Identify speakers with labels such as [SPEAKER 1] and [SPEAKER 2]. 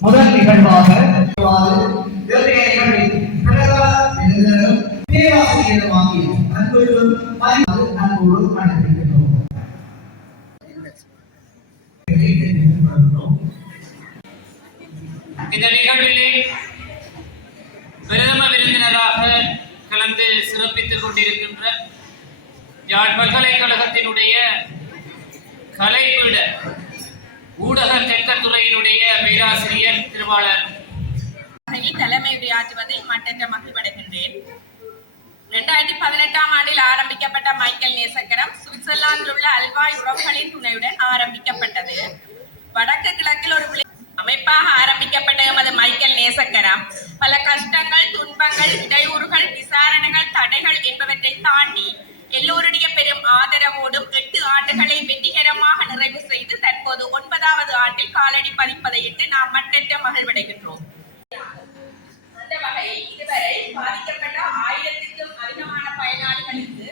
[SPEAKER 1] முதல் நிகழ்வாக நிகழ்வில் பேராசிரியருமாகிய அன்போடு
[SPEAKER 2] இந்த நிகழ்விலே பிரதம விருந்தினராக கலந்து சிறப்பித்துக் கொண்டிருக்கின்ற யாழ் பல்கலைக்கழகத்தினுடைய கலைப்பீட ஊடக கற்கத்துறையினுடைய பேராசிரியர் திருவாளர்.
[SPEAKER 3] வகையில் தலைமை உரையாற்றுவதில் மட்டற்ற மகிழ்வடைகின்றேன். இரண்டாயிரத்தி பதினெட்டாம் ஆண்டில் ஆரம்பிக்கப்பட்ட மைக்கேல் நேசக்கரம் சுவிட்சர்லாந்தில் உள்ள அல்வாய் உறவுகளின் துணையுடன் ஆரம்பிக்கப்பட்டது. வடக்கு கிழக்கில் ஒரு அமைப்பாக ஆரம்பிக்கப்பட்ட எமது மைக்கேல் நேசக்கரம் பல கஷ்டங்கள் துன்பங்கள் இருபதாவது ஆண்டில் காலடி பதிப்பதையிட்டு நாம் மட்டற்ற மகிழ்வடைகின்றோம். இதுவரை பாதிக்கப்பட்ட ஆயிரத்திற்கும் அதிகமான பயனாளிகளுக்கு